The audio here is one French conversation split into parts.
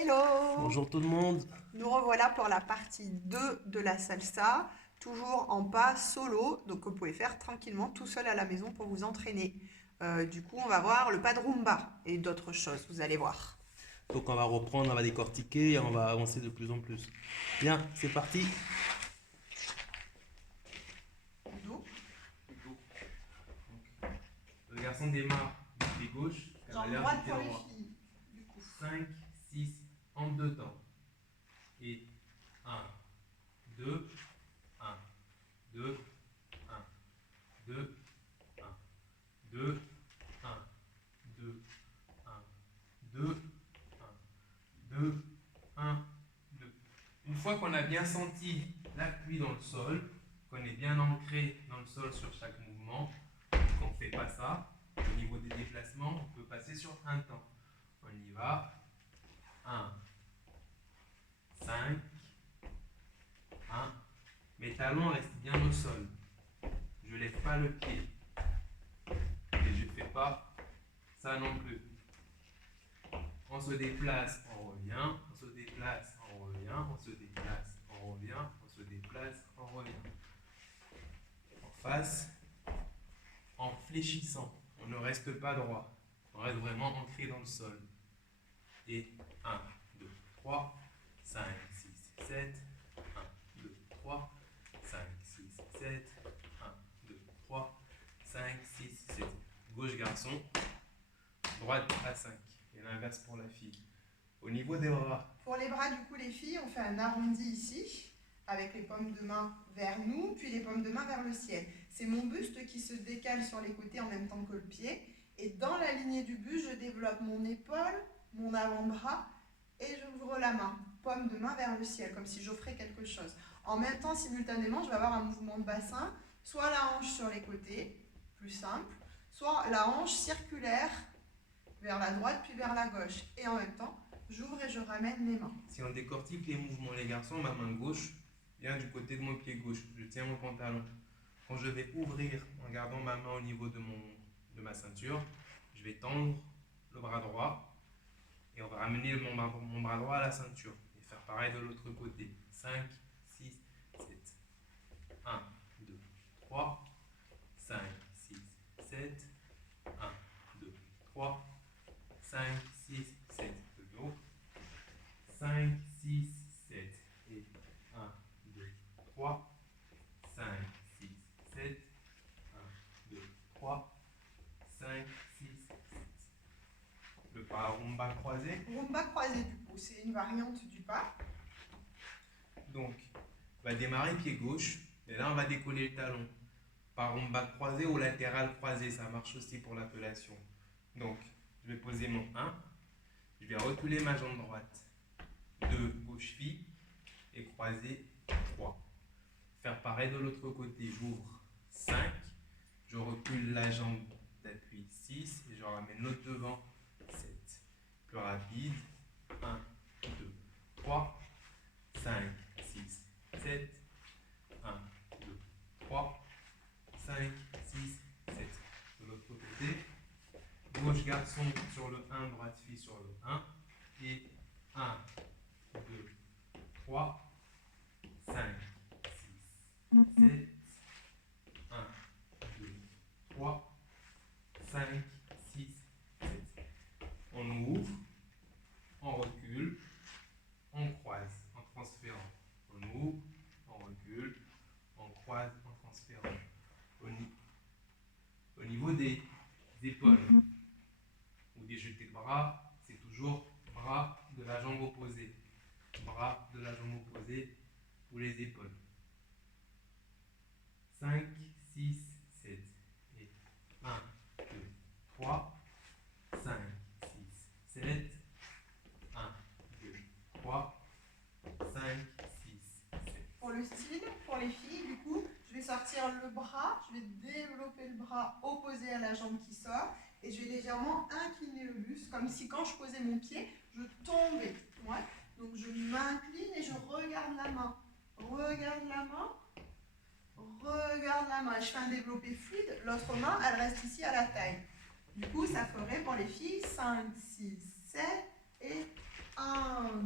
Hello! Bonjour tout le monde. Nous revoilà pour la partie 2 de la salsa, toujours en pas solo, donc vous pouvez faire tranquillement tout seul à la maison pour vous entraîner. Du coup, on va voir le pas de rumba et d'autres choses, vous allez voir. Donc on va reprendre, on va décortiquer et on va avancer de plus en plus. Bien, c'est parti. Doux. Le garçon démarre du pied gauche, Jambe cavalière droite du pied pour les droit. filles, du coup. 5, 6, en deux temps. Et 1, 2, 1, 2, 1, 2, 1, 2, 1, 2, 1, 2, 1, 2, 1, 2. Une fois qu'on a bien senti l'appui dans le sol, qu'on est bien ancré dans le sol sur chaque mouvement, qu'on ne fait pas ça, au niveau des déplacements, on peut passer sur un temps. On y va. 1, 5, 1. Mes talons restent bien au sol. Je ne lève pas le pied. Et je ne fais pas ça non plus. On se déplace, on revient, on se déplace, on revient, on se déplace, on revient, on se déplace, on revient. En face, en fléchissant, on ne reste pas droit. On reste vraiment ancré dans le sol. Et 1, 2, 3, 5, 6, 7, 1, 2, 3, 5, 6, 7, 1, 2, 3, 5, 6, 7. Gauche garçon, droite à 5. Et l'inverse pour la fille. Au niveau des bras. Pour les bras, du coup, les filles, on fait un arrondi ici, avec les paumes de main vers nous, puis les paumes de main vers le ciel. C'est mon buste qui se décale sur les côtés en même temps que le pied. Et dans la lignée du buste, je développe mon épaule, mon avant-bras, et j'ouvre la main, paume de main vers le ciel, comme si j'offrais quelque chose. En même temps, simultanément, je vais avoir un mouvement de bassin, soit la hanche sur les côtés, plus simple, soit la hanche circulaire vers la droite puis vers la gauche. Et en même temps, j'ouvre et je ramène les mains. Si on décortique les mouvements, les garçons, ma main gauche vient du côté de mon pied gauche. Je tiens mon pantalon. Quand je vais ouvrir en gardant ma main au niveau de ma ceinture, je vais tendre le bras droit et on va ramener mon bras droit à la ceinture et faire pareil de l'autre côté. 5, 6, 7. 1, 2, 3, 5, 6, 7. 1, 2, 3, 5, 6, 7. De dos. 5, 6, 7. Et 1, 2, 3, 5, 6, 7. 1, 2, 3, 5, 6, 7. Le pas rumba croisé. Rumba croisé, du coup, c'est une variante du pas. Donc, on va démarrer pied gauche. Et là, on va décoller le talon. Par rumba croisé ou latéral croisé, ça marche aussi pour l'appellation. Donc, je vais poser mon 1. Je vais reculer ma jambe droite. 2, gauche fille. Et croiser 3. Faire pareil de l'autre côté. J'ouvre 5. Je recule la jambe d'appui 6. Et je ramène l'autre devant 7. Plus rapide. 1, 2, 3, 5, 6, 7. 1, 2, 3, 5, 6, 7. De l'autre côté. Gauche garçon sur le 1, droite fille sur le 1. Et 1, 2, 3, 5, 6, 7. 1, 2, 3, 5, 6, 7. On ouvre, on recule, on croise en transférant. On ouvre, on recule, on croise en transférant. Au niveau des épaules ou des jetés de bras, c'est toujours bras de la jambe opposée. Bras de la jambe opposée ou les épaules. 5, 6, 7. Et 1, 2, 3, 5, 6, 7. 1, 2, 3, 5, 6, 7. Pour le style, pour les filles, du coup, je vais sortir le bras, je vais développer le bras opposé à la jambe qui sort et je vais légèrement incliner le buste, comme si quand je posais mon pied, je tombais. Ouais. Donc je m'incline et je regarde la main. Regarde la main. Regarde la main. Je fais un développé fluide. L'autre main, elle reste ici à la taille. Du coup, ça ferait pour les filles 5, 6, 7 et 1,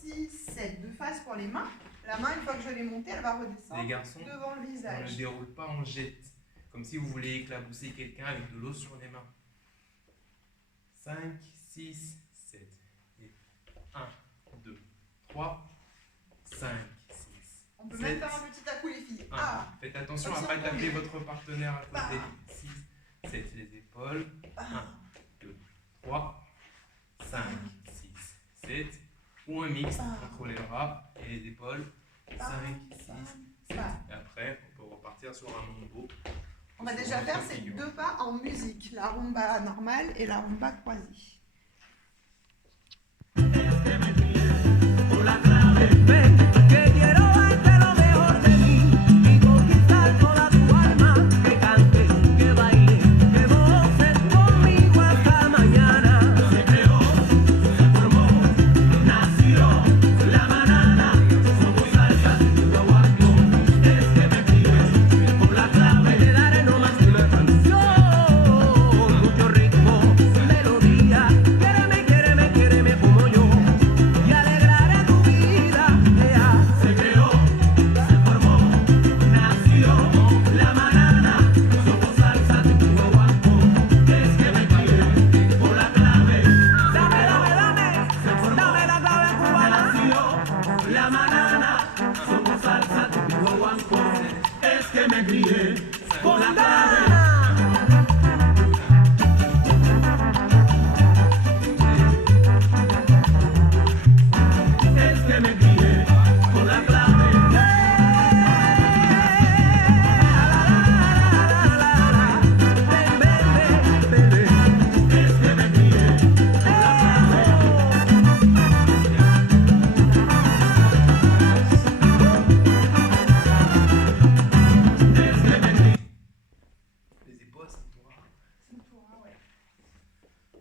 6, 7. De face pour les mains. La main, une fois que je l'ai montée, elle va redescendre Les garçons, devant le on ne visage. déroule pas, on jette. Comme si vous voulez éclabousser quelqu'un avec de l'eau sur les mains. 5, 6, 7. Et 1, 2, 3, 5, 6. On peut 7, même faire un petit à coup, les filles. 1. Ah, Faites attention à ne Attention, pas taper premier. votre partenaire à côté. Bah. 6, 7, les épaules. 1, ah. 2, 3, 5, 6, 7. Ou un mix entre les bras et les épaules. 5, 6, 7. Et après, on peut repartir sur un mambo. On va déjà faire ces deux pas en musique, la rumba normale et la rumba croisée.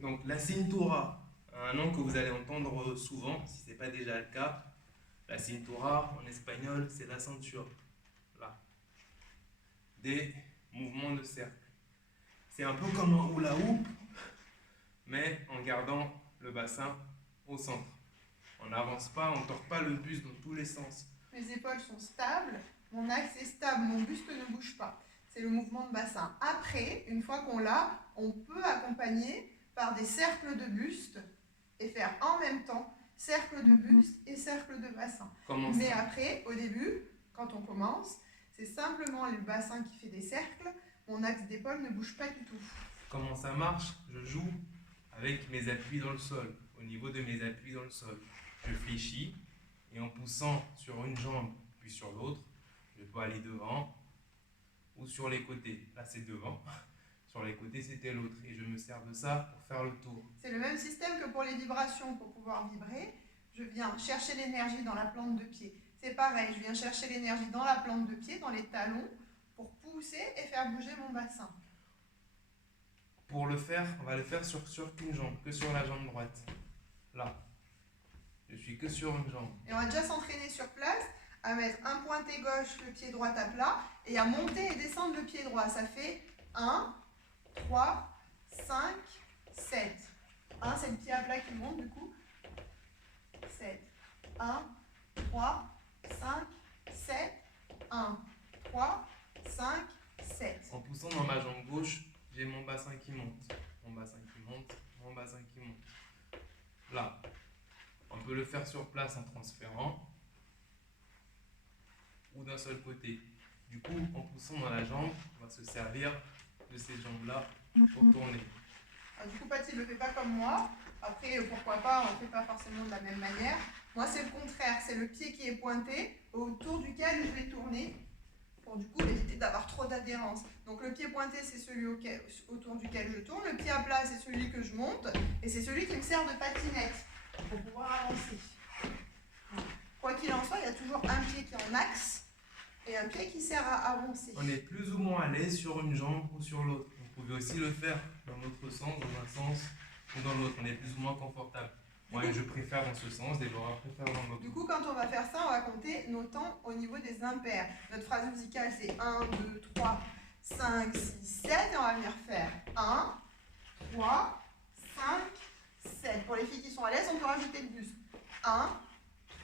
Donc la cintura, un nom que vous allez entendre souvent, si ce n'est pas déjà le cas. La cintura, en espagnol, c'est la ceinture. Là. Des mouvements de cercle. C'est un peu comme un hula hoop, mais en gardant le bassin au centre. On n'avance pas, on ne tord pas le buste dans tous les sens. Mes épaules sont stables, mon axe est stable, mon buste ne bouge pas. C'est le mouvement de bassin. Après, une fois qu'on l'a, on peut accompagner par des cercles de buste et faire en même temps cercle de buste et cercle de bassin. Mais après, au début, quand on commence, c'est simplement le bassin qui fait des cercles, mon axe d'épaule ne bouge pas du tout. Comment ça marche? Je joue avec mes appuis dans le sol, au niveau de mes appuis dans le sol. Je fléchis et en poussant sur une jambe puis sur l'autre, je peux aller devant ou sur les côtés. Là c'est devant, sur les côtés c'était l'autre et je me sers de ça pour faire le tour. C'est le même système que pour les vibrations. Pour pouvoir vibrer, je viens chercher l'énergie dans la plante de pied. C'est pareil, je viens chercher l'énergie dans la plante de pied, dans les talons, pour pousser et faire bouger mon bassin. Pour le faire, on va le faire sur qu'une jambe, que sur la jambe droite. Là. Je suis que sur une jambe. Et on va déjà s'entraîner sur place à mettre un pointé gauche, le pied droit à plat, et à monter et descendre le pied droit. Ça fait 1, 3, 5, 7. 1, c'est le pied à plat qui monte du coup. 7. 1, 3, 5, 7. 1, 3, 5, 7. En poussant dans ma jambe gauche, j'ai mon bassin qui monte. Mon bassin qui monte, mon bassin qui monte. Là. On peut le faire sur place en transférant ou d'un seul côté. Du coup, en poussant dans la jambe, on va se servir de ces jambes-là pour tourner. Alors, du coup, Paty ne le fait pas comme moi. Après, pourquoi pas, on ne fait pas forcément de la même manière. Moi, c'est le contraire. C'est le pied qui est pointé autour duquel je vais tourner pour du coup éviter d'avoir trop d'adhérence. Donc, le pied pointé, c'est celui autour duquel je tourne. Le pied à plat, c'est celui que je monte. Et c'est celui qui me sert de patinette pour pouvoir avancer. Quoi qu'il en soit, il y a toujours un pied qui est en axe et un pied qui sert à avancer. On est plus ou moins à l'aise sur une jambe ou sur l'autre. Vous pouvez aussi le faire dans l'autre sens, dans un sens ou dans l'autre. On est plus ou moins confortable. Moi, je préfère dans ce sens, Déborah préfère dans l'autre. Du coup, quand on va faire ça, on va compter nos temps au niveau des impairs. Notre phrase musicale, c'est 1, 2, 3, 5, 6, 7. Et on va venir faire 1, 3, 5, 7. Pour les filles qui sont à l'aise, on peut rajouter le buste. 1,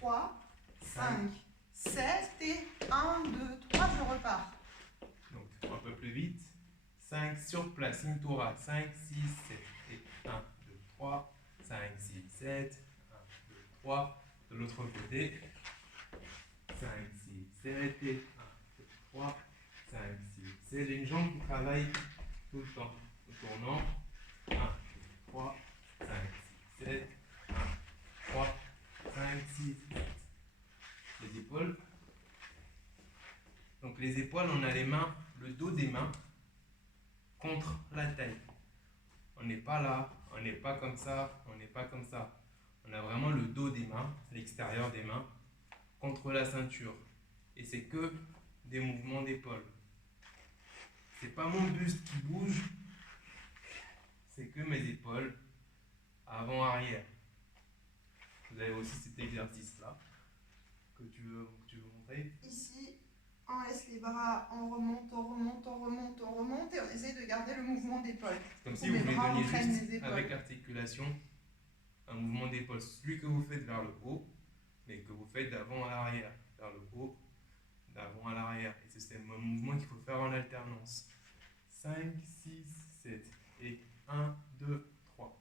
3, 5, 7 et 1, 2, 3, je repars. Donc, un peu plus vite. 5 sur place, Cintura. 5, 6, 7 et 1, 2, 3. 5, 6, 7. 1, 2, 3. De l'autre côté. 5, 6, 7 et 1, 2, 3. 5, 6, 7. J'ai une jambe qui travaille tout le temps. En tournant. 1, 2, 3. 5, 6, 7. 1, 3. 5, 6, 7. Les épaules. Donc les épaules, on a les mains, le dos des mains contre la taille. On n'est pas là, on n'est pas comme ça, on n'est pas comme ça. On a vraiment le dos des mains, l'extérieur des mains, contre la ceinture. Et c'est que des mouvements d'épaule. C'est pas mon buste qui bouge, c'est que mes épaules, avant-arrière. Vous avez aussi cet exercice-là que tu veux montrer. Ici, on laisse les bras, on remonte, on remonte, on remonte, on remonte et on essaie de garder le mouvement d'épaule. Comme si vous les donniez juste avec l'articulation, un mouvement d'épaule, celui que vous faites vers le haut, mais que vous faites d'avant à l'arrière, vers le haut, d'avant à l'arrière. Et c'est un mouvement qu'il faut faire en alternance. 5, 6, 7 et 1, 2, 3.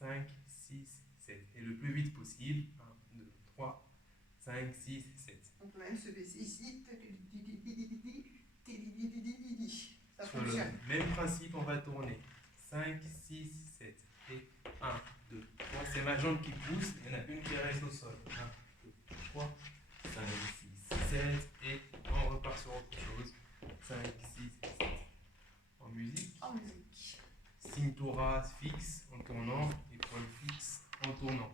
5, 6, 7 et le plus vite possible. 1, 2, 3, 5, 6, 7. Donc on va même se baisser ici. Ça Sur fonctionne. le même principe, on va tourner. 5, 6, 7 et 1, 2, 3. C'est ma jambe qui pousse. Il y en a une qui reste au sol. 1, 2, 3, 5, 6, 7 et on repart sur autre chose. 5, 6, 7. En musique. En musique. Cintura fixe en tournant, épaule fixe en tournant.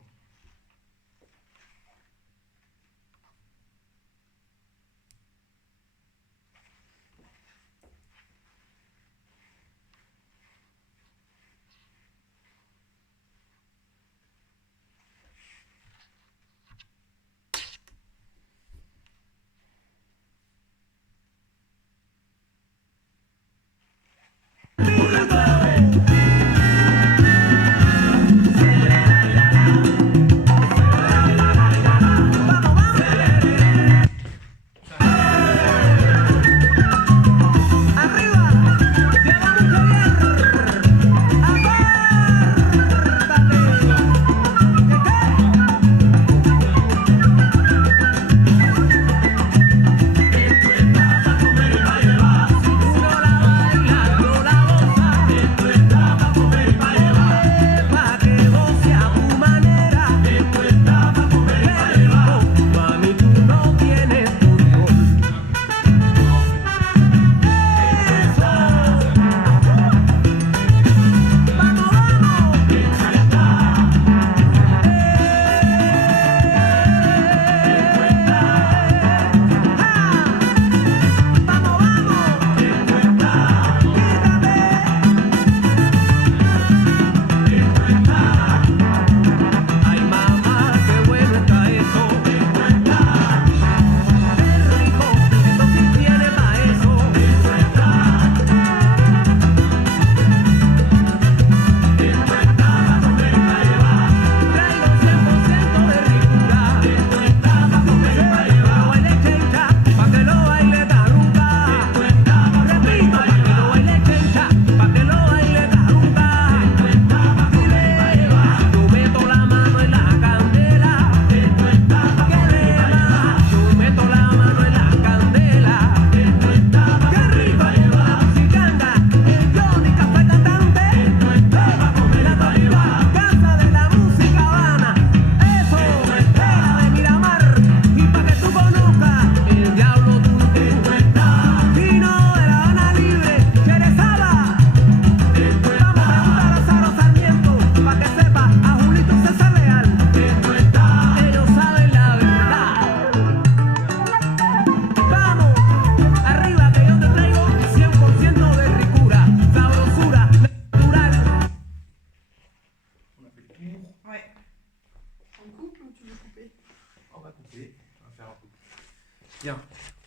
Bien,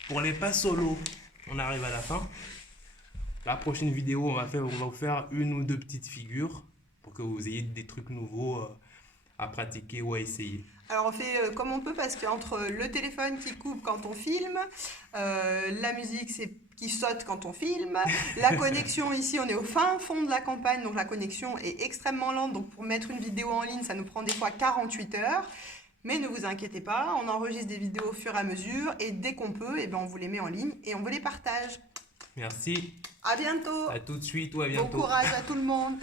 pour les pas solo, on arrive à la fin. La prochaine vidéo, on va vous faire une ou deux petites figures pour que vous ayez des trucs nouveaux à pratiquer ou à essayer. Alors on fait comme on peut parce qu'entre le téléphone qui coupe quand on filme, la musique qui saute quand on filme, la connexion ici on est au fin fond de la campagne donc la connexion est extrêmement lente donc pour mettre une vidéo en ligne ça nous prend des fois 48 heures. Mais ne vous inquiétez pas, on enregistre des vidéos au fur et à mesure et dès qu'on peut, eh ben, on vous les met en ligne et on vous les partage. Merci. À bientôt. À tout de suite ou à bientôt. Bon courage à tout le monde.